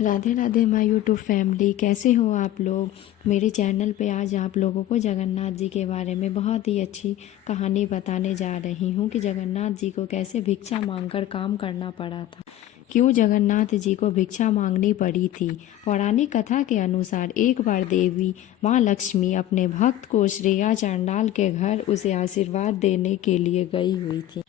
Radhe Radhe my YouTube family, कैसे हो आप लोग। मेरे चैनल पे आज आप लोगों को जगन्नाथ जी के बारे में बहुत ही अच्छी कहानी बताने जा रही हूँ कि जगन्नाथ जी को कैसे भिक्षा मांगकर काम करना पड़ा था। क्यों जगन्नाथ जी को भिक्षा मांगनी पड़ी थी। पौराणिक कथा के अनुसार एक बार देवी माँ लक्ष्मी अपने भक्त को श्रेया चांडाल के घर उसे आशीर्वाद देने के लिए गई हुई थी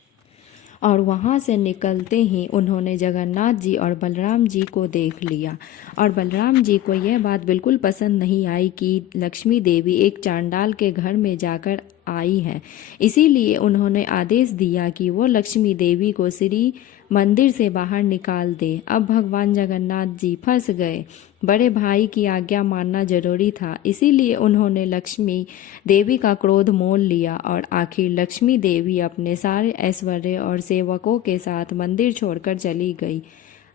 और वहाँ से निकलते ही उन्होंने जगन्नाथ जी और बलराम जी को देख लिया। और बलराम जी को यह बात बिल्कुल पसंद नहीं आई कि लक्ष्मी देवी एक चांडाल के घर में जाकर आई है। इसीलिए उन्होंने आदेश दिया कि वो लक्ष्मी देवी को श्री मंदिर से बाहर निकाल दे। अब भगवान जगन्नाथ जी फंस गए। बड़े भाई की आज्ञा मानना जरूरी था, इसीलिए उन्होंने लक्ष्मी देवी का क्रोध मोल लिया और आखिर लक्ष्मी देवी अपने सारे ऐश्वर्य और सेवकों के साथ मंदिर छोड़कर चली गई।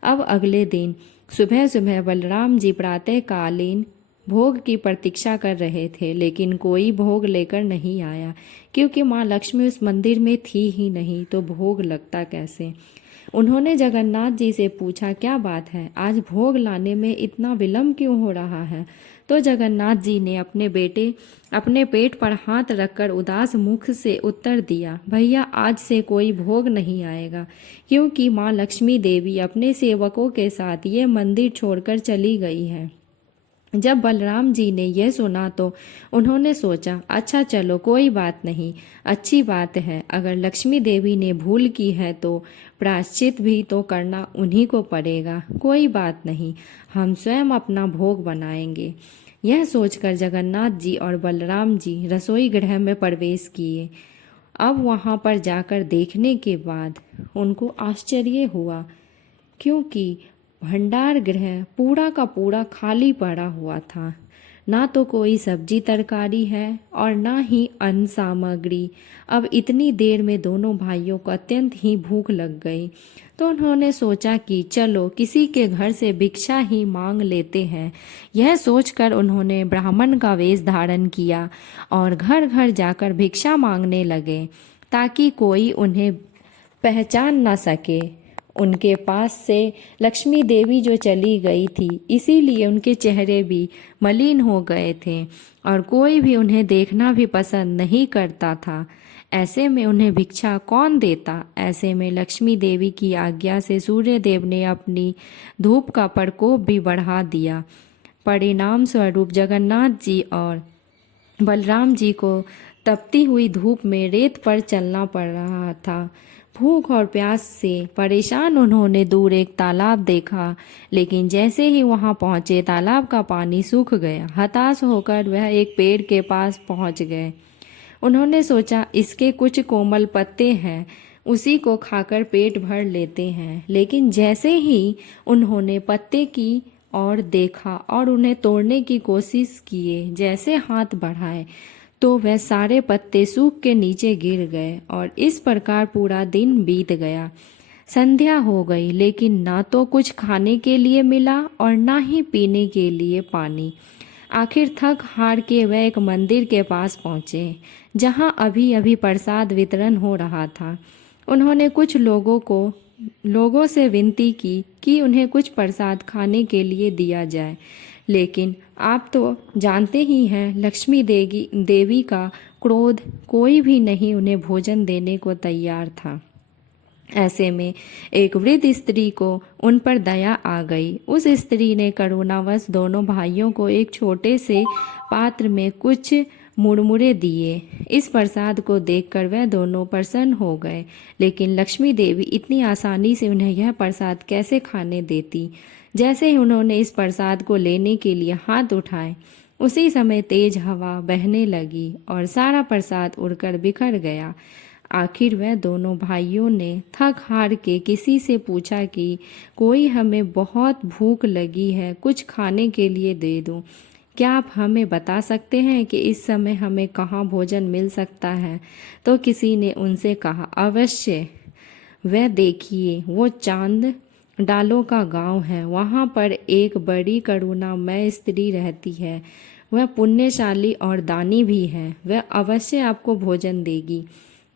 अब अगले दिन सुबह सुबह बलराम जी प्रातःकालीन भोग की प्रतीक्षा कर रहे थे, लेकिन कोई भोग लेकर नहीं आया क्योंकि माँ लक्ष्मी उस मंदिर में थी ही नहीं, तो भोग लगता कैसे। उन्होंने जगन्नाथ जी से पूछा, क्या बात है, आज भोग लाने में इतना विलंब क्यों हो रहा है। तो जगन्नाथ जी ने अपने पेट पर हाथ रखकर उदास मुख से उत्तर दिया, भैया आज से कोई भोग नहीं आएगा क्योंकि माँ लक्ष्मी देवी अपने सेवकों के साथ ये मंदिर छोड़कर चली गई है। जब बलराम जी ने यह सुना तो उन्होंने सोचा, अच्छा चलो कोई बात नहीं, अच्छी बात है। अगर लक्ष्मी देवी ने भूल की है तो प्रायश्चित भी तो करना उन्हीं को पड़ेगा। कोई बात नहीं, हम स्वयं अपना भोग बनाएंगे। यह सोचकर जगन्नाथ जी और बलराम जी रसोई गृह में प्रवेश किए। अब वहां पर जाकर देखने के बाद उनको आश्चर्य हुआ क्योंकि भंडार गृह पूरा का पूरा खाली पड़ा हुआ था। ना तो कोई सब्जी तरकारी है और ना ही अन्न सामग्री। अब इतनी देर में दोनों भाइयों को अत्यंत ही भूख लग गई, तो उन्होंने सोचा कि चलो किसी के घर से भिक्षा ही मांग लेते हैं। यह सोचकर उन्होंने ब्राह्मण का वेश धारण किया और घर घर जाकर भिक्षा मांगने लगे ताकि कोई उन्हें पहचान न सके। उनके पास से लक्ष्मी देवी जो चली गई थी, इसीलिए उनके चेहरे भी मलिन हो गए थे और कोई भी उन्हें देखना भी पसंद नहीं करता था। ऐसे में उन्हें भिक्षा कौन देता। ऐसे में लक्ष्मी देवी की आज्ञा से सूर्य देव ने अपनी धूप का प्रकोप भी बढ़ा दिया। परिणाम स्वरूप जगन्नाथ जी और बलराम जी को तपती हुई धूप में रेत पर चलना पड़ रहा था। भूख और प्यास से परेशान उन्होंने दूर एक तालाब देखा, लेकिन जैसे ही वहां पहुंचे तालाब का पानी सूख गया। हताश होकर वह एक पेड़ के पास पहुंच गए। उन्होंने सोचा, इसके कुछ कोमल पत्ते हैं, उसी को खाकर पेट भर लेते हैं। लेकिन जैसे ही उन्होंने पत्ते की और देखा और उन्हें तोड़ने की कोशिश किए, जैसे हाथ बढ़ाए तो वह सारे पत्ते सूख के नीचे गिर गए और इस प्रकार पूरा दिन बीत गया। संध्या हो गई, लेकिन ना तो कुछ खाने के लिए मिला और ना ही पीने के लिए पानी। आखिर थक हार के वह एक मंदिर के पास पहुंचे जहां अभी अभी प्रसाद वितरण हो रहा था। उन्होंने कुछ लोगों से विनती की कि उन्हें कुछ प्रसाद खाने के लिए दिया जाए, लेकिन आप तो जानते ही हैं लक्ष्मी देवी का क्रोध, कोई भी नहीं उन्हें भोजन देने को तैयार था। ऐसे में एक वृद्ध स्त्री को उन पर दया आ गई। उस स्त्री ने करुणावश दोनों भाइयों को एक छोटे से पात्र में कुछ मुड़मुड़े दिए। इस प्रसाद को देखकर वह दोनों प्रसन्न हो गए, लेकिन लक्ष्मी देवी इतनी आसानी से उन्हें यह प्रसाद कैसे खाने देती। जैसे ही उन्होंने इस प्रसाद को लेने के लिए हाथ उठाए, उसी समय तेज हवा बहने लगी और सारा प्रसाद उड़कर बिखर गया। आखिर वह दोनों भाइयों ने थक हार के किसी से पूछा कि कोई हमें बहुत भूख लगी है, कुछ खाने के लिए दे दो। क्या आप हमें बता सकते हैं कि इस समय हमें कहाँ भोजन मिल सकता है। तो किसी ने उनसे कहा, अवश्य, वह देखिए वो चांद डालों का गांव है, वहां पर एक बड़ी करुणामय स्त्री रहती है। वह पुण्यशाली और दानी भी है, वह अवश्य आपको भोजन देगी।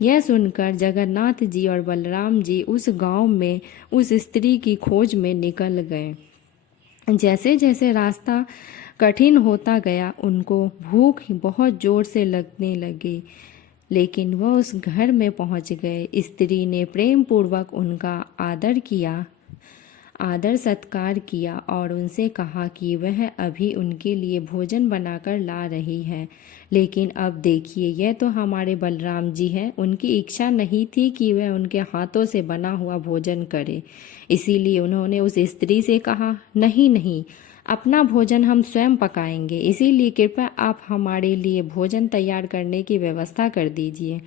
यह सुनकर जगन्नाथ जी और बलराम जी उस गांव में उस स्त्री की खोज में निकल गए। जैसे जैसे रास्ता कठिन होता गया उनको भूख बहुत जोर से लगने लगी, लेकिन वह उस घर में पहुंच गए। स्त्री ने प्रेम पूर्वक उनका आदर सत्कार किया और उनसे कहा कि वह अभी उनके लिए भोजन बनाकर ला रही है। लेकिन अब देखिए, यह तो हमारे बलराम जी हैं। उनकी इच्छा नहीं थी कि वह उनके हाथों से बना हुआ भोजन करे, इसीलिए उन्होंने उस स्त्री से कहा, नहीं नहीं, अपना भोजन हम स्वयं पकाएंगे, इसीलिए कृपया आप हमारे लिए भोजन तैयार करने की व्यवस्था कर दीजिए।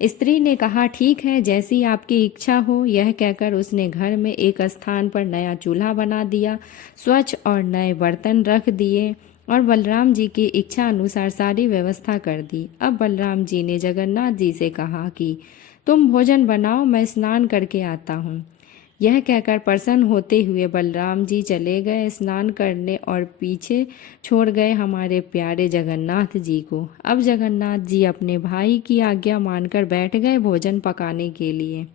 स्त्री ने कहा, ठीक है, जैसी आपकी इच्छा हो। यह कहकर उसने घर में एक स्थान पर नया चूल्हा बना दिया, स्वच्छ और नए बर्तन रख दिए और बलराम जी की इच्छा अनुसार सारी व्यवस्था कर दी। अब बलराम जी ने जगन्नाथ जी से कहा कि तुम भोजन बनाओ, मैं स्नान करके आता हूँ। यह कहकर प्रसन्न होते हुए बलराम जी चले गए स्नान करने और पीछे छोड़ गए हमारे प्यारे जगन्नाथ जी को। अब जगन्नाथ जी अपने भाई की आज्ञा मानकर बैठ गए भोजन पकाने के लिए।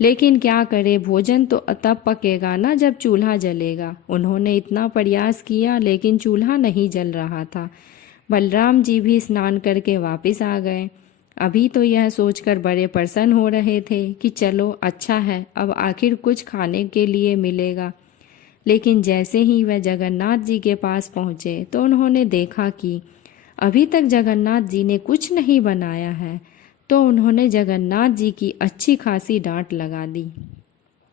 लेकिन क्या करे, भोजन तो तब पकेगा ना जब चूल्हा जलेगा। उन्होंने इतना प्रयास किया लेकिन चूल्हा नहीं जल रहा था। बलराम जी भी स्नान करके वापस आ गए। अभी तो यह सोचकर बड़े प्रसन्न हो रहे थे कि चलो अच्छा है, अब आखिर कुछ खाने के लिए मिलेगा। लेकिन जैसे ही वह जगन्नाथ जी के पास पहुँचे तो उन्होंने देखा कि अभी तक जगन्नाथ जी ने कुछ नहीं बनाया है। तो उन्होंने जगन्नाथ जी की अच्छी खासी डांट लगा दी।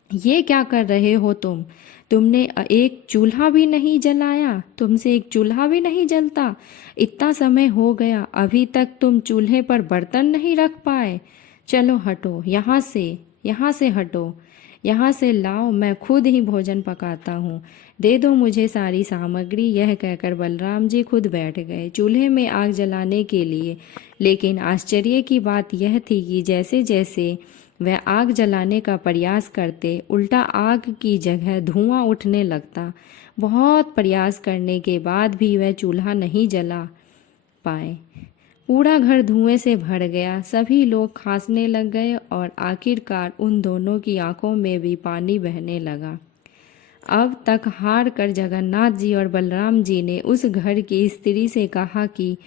ये क्या कर रहे हो तुम? तुमने एक चूल्हा भी नहीं जलाया, तुमसे एक चूल्हा भी नहीं जलता। इतना समय हो गया, अभी तक तुम चूल्हे पर बर्तन नहीं रख पाए। चलो हटो यहाँ से हटो, यहाँ से लाओ, मैं खुद ही भोजन पकाता हूँ। दे दो मुझे सारी सामग्री। यह कहकर बलराम जी खुद बैठ गए चूल्हे में आग जलाने के लिए। लेकिन आश्चर्य की बात यह थी कि जैसे जैसे वह आग जलाने का प्रयास करते, उल्टा आग की जगह धुआं उठने लगता। बहुत प्रयास करने के बाद भी वह चूल्हा नहीं जला पाए। पूरा घर धुएं से भर गया, सभी लोग खांसने लग गए और आखिरकार उन दोनों की आंखों में भी पानी बहने लगा। अब तक हार कर जगन्नाथ जी और बलराम जी ने उस घर की स्त्री से कहा कि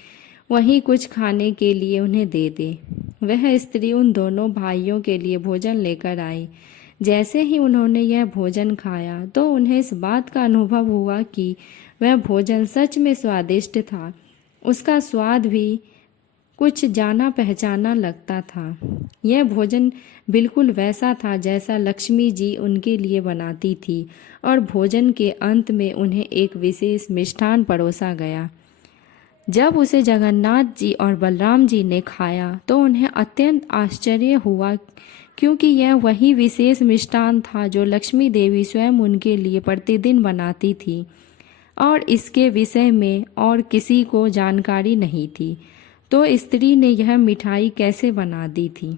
वहीं कुछ खाने के लिए उन्हें दे दे। वह स्त्री उन दोनों भाइयों के लिए भोजन लेकर आई। जैसे ही उन्होंने यह भोजन खाया तो उन्हें इस बात का अनुभव हुआ कि वह भोजन सच में स्वादिष्ट था। उसका स्वाद भी कुछ जाना पहचाना लगता था। यह भोजन बिल्कुल वैसा था जैसा लक्ष्मी जी उनके लिए बनाती थी और भोजन के अंत में उन्हें एक विशेष मिष्ठान परोसा गया। जब उसे जगन्नाथ जी और बलराम जी ने खाया तो उन्हें अत्यंत आश्चर्य हुआ, क्योंकि यह वही विशेष मिष्ठान था जो लक्ष्मी देवी स्वयं उनके लिए प्रतिदिन बनाती थी और इसके विषय में और किसी को जानकारी नहीं थी। तो स्त्री ने यह मिठाई कैसे बना दी थी?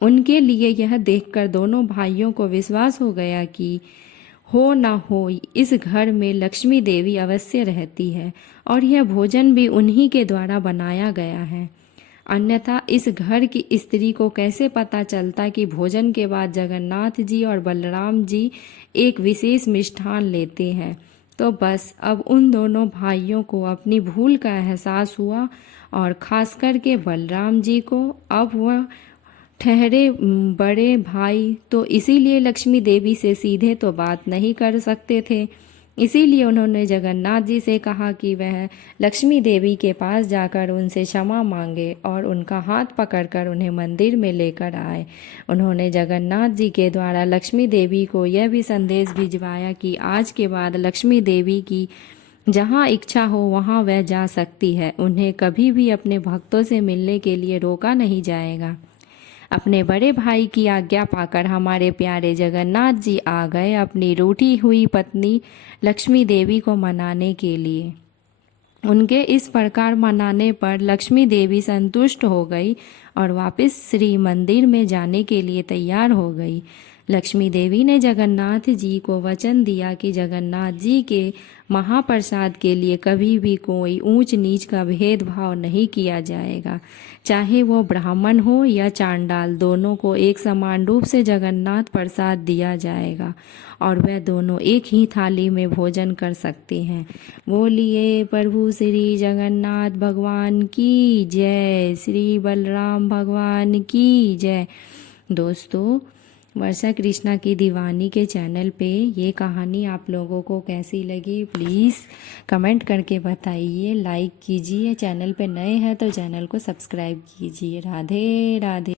उनके लिए यह देखकर दोनों भाइयों को विश्वास हो गया कि हो ना हो, इस घर में लक्ष्मी देवी अवश्य रहती है और यह भोजन भी उन्हीं के द्वारा बनाया गया है। अन्यथा इस घर की स्त्री को कैसे पता चलता कि भोजन के बाद जगन्नाथ जी और बलराम जी एक विशेष मिष्ठान लेते हैं। तो बस अब उन दोनों भाइयों को अपनी भूल का एहसास हुआ और खास करके बलराम जी को। अब वह ठहरे बड़े भाई तो इसीलिए लक्ष्मी देवी से सीधे तो बात नहीं कर सकते थे। इसीलिए उन्होंने जगन्नाथ जी से कहा कि वह लक्ष्मी देवी के पास जाकर उनसे क्षमा मांगे और उनका हाथ पकड़कर उन्हें मंदिर में लेकर आए। उन्होंने जगन्नाथ जी के द्वारा लक्ष्मी देवी को यह भी संदेश भिजवाया कि आज के बाद लक्ष्मी देवी की जहाँ इच्छा हो वहाँ वह जा सकती है। उन्हें कभी भी अपने भक्तों से मिलने के लिए रोका नहीं जाएगा। अपने बड़े भाई की आज्ञा पाकर हमारे प्यारे जगन्नाथ जी आ गए अपनी रूठी हुई पत्नी लक्ष्मी देवी को मनाने के लिए। उनके इस प्रकार मनाने पर लक्ष्मी देवी संतुष्ट हो गई और वापस श्री मंदिर में जाने के लिए तैयार हो गई। लक्ष्मी देवी ने जगन्नाथ जी को वचन दिया कि जगन्नाथ जी के महाप्रसाद के लिए कभी भी कोई ऊंच नीच का भेदभाव नहीं किया जाएगा। चाहे वो ब्राह्मण हो या चांडाल, दोनों को एक समान रूप से जगन्नाथ प्रसाद दिया जाएगा और वह दोनों एक ही थाली में भोजन कर सकते हैं। बोलिए प्रभु श्री जगन्नाथ भगवान की जय, श्री बलराम भगवान की जय। दोस्तों, वर्षा कृष्णा की दीवानी के चैनल पे ये कहानी आप लोगों को कैसी लगी प्लीज़ कमेंट करके बताइए, लाइक कीजिए, चैनल पे नए हैं तो चैनल को सब्सक्राइब कीजिए। राधे राधे।